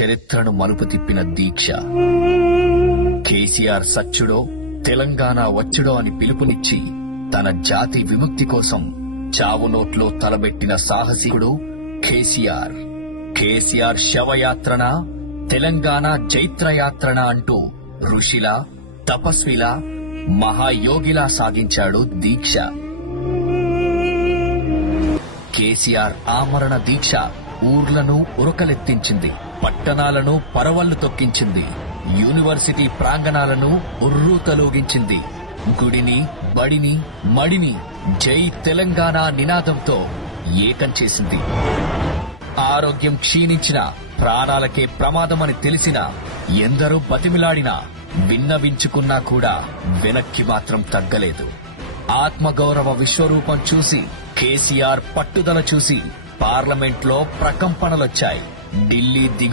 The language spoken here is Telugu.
చరిత్రను మలుపు తిప్పిన దీక్ష. కేసీఆర్ సచ్చుడో తెలంగాణ వచ్చుడో అని పిలుపునిచ్చి తన జాతి విముక్తి కోసం చావునోట్లో తలబెట్టిన సాహసికుడు కేసీఆర్. కేసీఆర్ శవయాత్రన తెలంగాణ జైత్రయాత్రన అంటూ ఋషిలా తపస్విలా మహాయోగిలా సాగించాడు దీక్ష. కేసీఆర్ ఆమరణ దీక్ష ఊర్లను ఉరకలెత్తించింది పట్టణాలను పరవళ్ళు తొక్కించింది యూనివర్సిటీ ప్రాంగణాలను ఉర్రూతలోగించింది. గుడిని బడిని మడిని జై తెలంగాణ నినాదంతో ఏకం చేసింది. ఆరోగ్యం క్షీణించిన ప్రాణాలకే ప్రమాదమని తెలిసిన ఎందరో బతిమిలాడినా విన్నవించుకున్నా కూడా వెనక్కి మాత్రం తగ్గలేదు. ఆత్మగౌరవ విశ్వరూపం చూసి కేసీఆర్ పట్టుదల చూసి పార్లమెంట్లో ప్రకంపనలొచ్చాయి. ఢిల్లీ దిగు